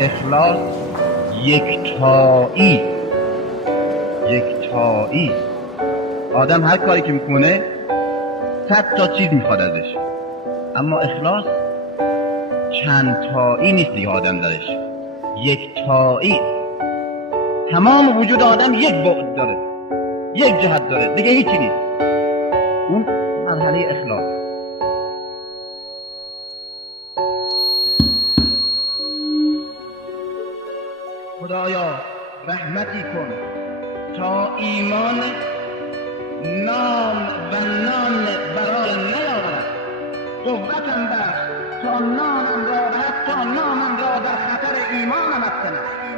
اخلاص یکتایی، یکتایی. آدم هر کاری که میکنه 100 تا چیز میخواد ازش، اما اخلاص چند تایی نیست دیگه. آدم درش یکتایی، تمام وجود آدم یک بعد داره، یک جهت داره، دیگه هیچی نیست. اون مرحله اخلاص. خدایا رحمتی کن تا ایمان نام و نام برای نیاورد، قوتم بخش تا نامم را برد، تا نامم را در خطر ایمانم افکنم.